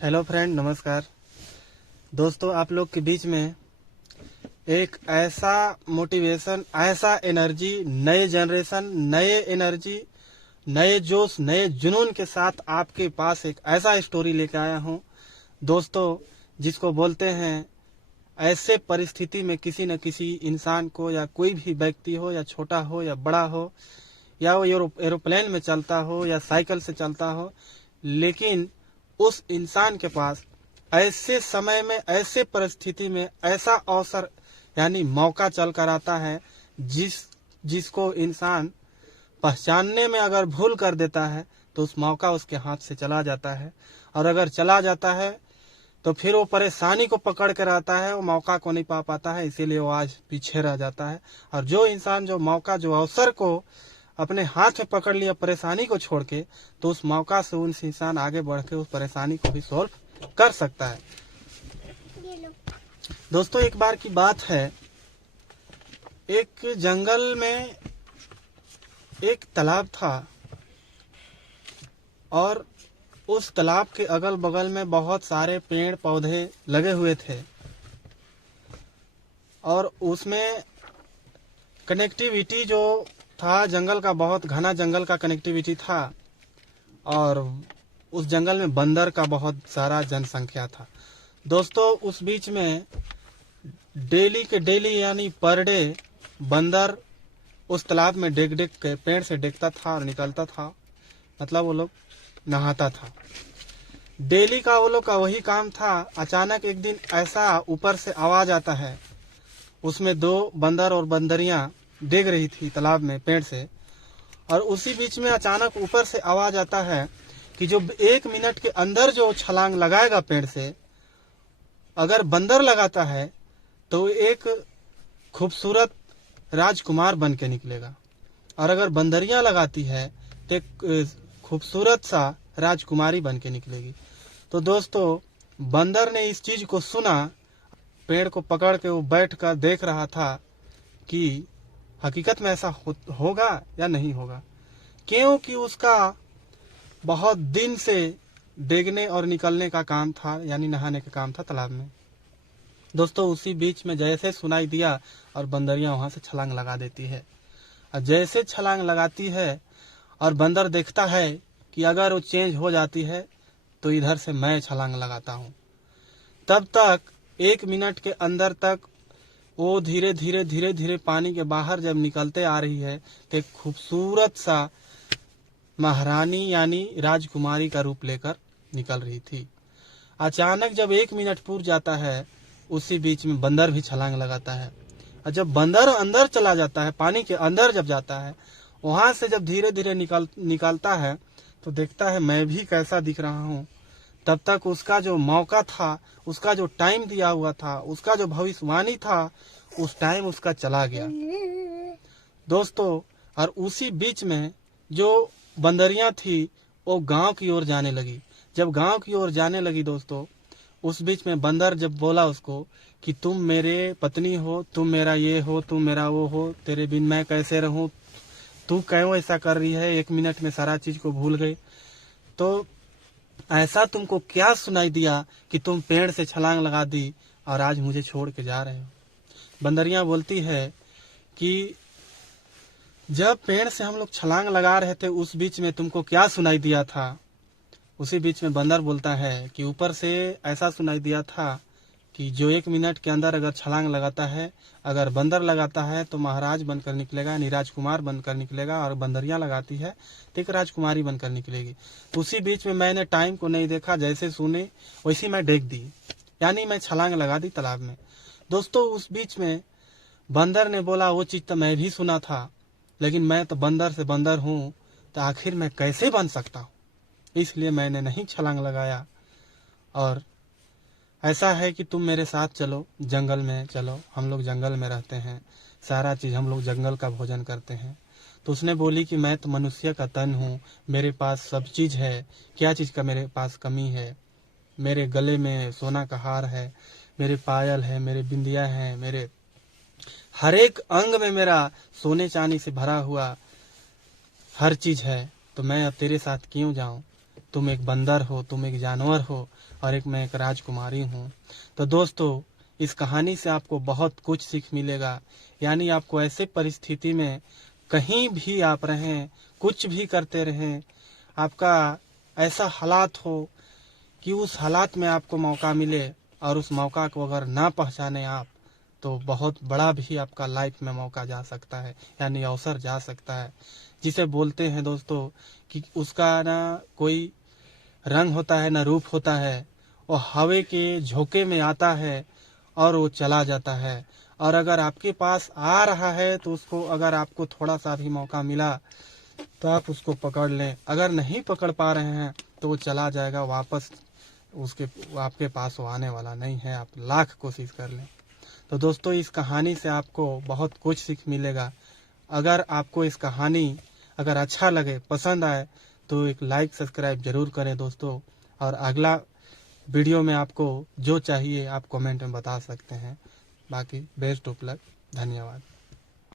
Hello friend, नमस्कार दोस्तों। आप लोग के बीच में एक ऐसा मोटिवेशन, ऐसा एनर्जी, नए जनरेशन, नए एनर्जी, नए जोश, नए जुनून के साथ आपके पास एक ऐसा स्टोरी लेकर आया हूँ दोस्तों, जिसको बोलते हैं ऐसे परिस्थिति में किसी न किसी इंसान को, या कोई भी व्यक्ति हो, या छोटा हो या बड़ा हो, या वो एरोप्लेन में चलता हो या साइकिल से चलता हो, लेकिन उस इंसान के पास ऐसे समय में, ऐसे परिस्थिति में ऐसा अवसर यानी मौका चल कर आता है जिसको इंसान पहचानने में अगर भूल कर देता है तो उस मौका उसके हाथ से चला जाता है। और अगर चला जाता है तो फिर वो परेशानी को पकड़ कर आता है, वो मौका को नहीं पा पाता है, इसीलिए वो आज पीछे रह जाता है। और जो इंसान जो मौका, जो अवसर को अपने हाथ में पकड़ लिया परेशानी को छोड़ के, तो उस मौका से उस इंसान आगे बढ़ के उस परेशानी को भी सॉल्व कर सकता है। दोस्तों, एक बार की बात है, एक जंगल में एक तालाब था और उस तालाब के अगल बगल में बहुत सारे पेड़ पौधे लगे हुए थे और उसमें कनेक्टिविटी जो था, जंगल का, बहुत घना जंगल का कनेक्टिविटी था। और उस जंगल में बंदर का बहुत सारा जनसंख्या था दोस्तों। उस बीच में डेली के डेली यानी पर डे बंदर उस तालाब में डेग डेग के पेड़ से डेगता था और निकलता था, मतलब वो लोग नहाता था। डेली का वो लोग का वही काम था। अचानक एक दिन ऐसा ऊपर से आवाज आता है, उसमें दो बंदर और बंदरियां डेग रही थी तालाब में पेड़ से, और उसी बीच में अचानक ऊपर से आवाज आता है कि जो 1 मिनट के अंदर जो छलांग लगाएगा पेड़ से, अगर बंदर लगाता है तो एक खूबसूरत राजकुमार बन के निकलेगा, और अगर बंदरियां लगाती है तो एक खूबसूरत सा राजकुमारी बन के निकलेगी। तो दोस्तों, बंदर ने इस चीज को सुना, पेड़ को पकड़ के वो बैठ कर देख रहा था कि हकीकत में ऐसा होगा या नहीं होगा, क्योंकि उसका बहुत दिन से डेगने और निकलने का काम था, यानी नहाने का काम था तालाब में। दोस्तों, उसी बीच में जैसे सुनाई दिया और बंदरियां वहां से छलांग लगा देती है। और जैसे छलांग लगाती है और बंदर देखता है कि अगर वो चेंज हो जाती है तो इधर से मैं छलांग लगाता हूँ, तब तक 1 मिनट के अंदर तक वो धीरे धीरे धीरे धीरे पानी के बाहर जब निकलते आ रही है तो एक खूबसूरत सा महारानी यानी राजकुमारी का रूप लेकर निकल रही थी। अचानक जब 1 मिनट पूर जाता है, उसी बीच में बंदर भी छलांग लगाता है। और जब बंदर अंदर चला जाता है, पानी के अंदर जब जाता है, वहां से जब धीरे धीरे निकलता है तो देखता है मैं भी कैसा दिख रहा हूँ। तब तक उसका जो मौका था, उसका जो टाइम दिया हुआ था, उसका जो भविष्यवाणी था, उस टाइम उसका चला गया दोस्तों। और उसी बीच में जो बंदरियां थी वो गांव की ओर जाने लगी। जब गांव की ओर जाने लगी दोस्तों, उस बीच में बंदर जब बोला उसको कि तुम मेरे पत्नी हो, तुम मेरा ये हो, तुम मेरा वो हो, तेरे बिन मैं कैसे रहूं, तू क्यों ऐसा कर रही है, 1 मिनट में सारा चीज को भूल गई, तो ऐसा तुमको क्या सुनाई दिया कि तुम पेड़ से छलांग लगा दी और आज मुझे छोड़ के जा रहे हो। बंदरियां बोलती है कि जब पेड़ से हम लोग छलांग लगा रहे थे उस बीच में तुमको क्या सुनाई दिया था। उसी बीच में बंदर बोलता है कि ऊपर से ऐसा सुनाई दिया था कि जो 1 मिनट के अंदर अगर छलांग लगाता है, अगर बंदर लगाता है तो महाराज बनकर निकलेगा, यानी राजकुमार बनकर निकलेगा, और बंदरियां लगाती है तो एक राजकुमारी बनकर निकलेगी। तो उसी बीच में मैंने टाइम को नहीं देखा, जैसे सुने वैसी मैं डेग दी, यानी मैं छलांग लगा दी तालाब में। दोस्तों, उस बीच में बंदर ने बोला वो चीज तो मैं भी सुना था, लेकिन मैं तो बंदर से बंदर हूँ, तो आखिर मैं कैसे बन सकता हूँ, इसलिए मैंने नहीं छलांग लगाया। और ऐसा है कि तुम मेरे साथ चलो, जंगल में चलो, हम लोग जंगल में रहते हैं, सारा चीज हम लोग जंगल का भोजन करते हैं। तो उसने बोली कि मैं तो मनुष्य का तन हूँ, मेरे पास सब चीज है, क्या चीज का मेरे पास कमी है। मेरे गले में सोना का हार है, मेरे पायल है, मेरे बिंदिया है, मेरे हर एक अंग में मेरा सोने चांदी से भरा हुआ हर चीज़ है, तो मैं अब तेरे साथ क्यों जाऊं? तुम एक बंदर हो, तुम एक जानवर हो और मैं एक राजकुमारी हूँ। तो दोस्तों, इस कहानी से आपको बहुत कुछ सीख मिलेगा। यानी आपको ऐसे परिस्थिति में कहीं भी आप रहें, कुछ भी करते रहें, आपका ऐसा हालात हो कि उस हालात में आपको मौका मिले और उस मौका को अगर ना पहचाने आप, तो बहुत बड़ा भी आपका लाइफ में मौका जा सकता है, यानी अवसर जा सकता है। जिसे बोलते हैं दोस्तों कि उसका ना कोई रंग होता है ना रूप होता है, वो हवा के झोंके में आता है और वो चला जाता है। और अगर आपके पास आ रहा है तो उसको, अगर आपको थोड़ा सा भी मौका मिला तो आप उसको पकड़ लें। अगर नहीं पकड़ पा रहे हैं तो वो चला जाएगा वापस, उसके आपके पास वो आने वाला नहीं है, आप लाख कोशिश कर लें। तो दोस्तों, इस कहानी से आपको बहुत कुछ सीख मिलेगा। अगर आपको इस कहानी अगर अच्छा लगे, पसंद आए, तो एक लाइक सब्सक्राइब जरूर करें दोस्तों। और अगला वीडियो में आपको जो चाहिए आप कमेंट में बता सकते हैं। बाकी बेस्ट ऑफ लक, धन्यवाद।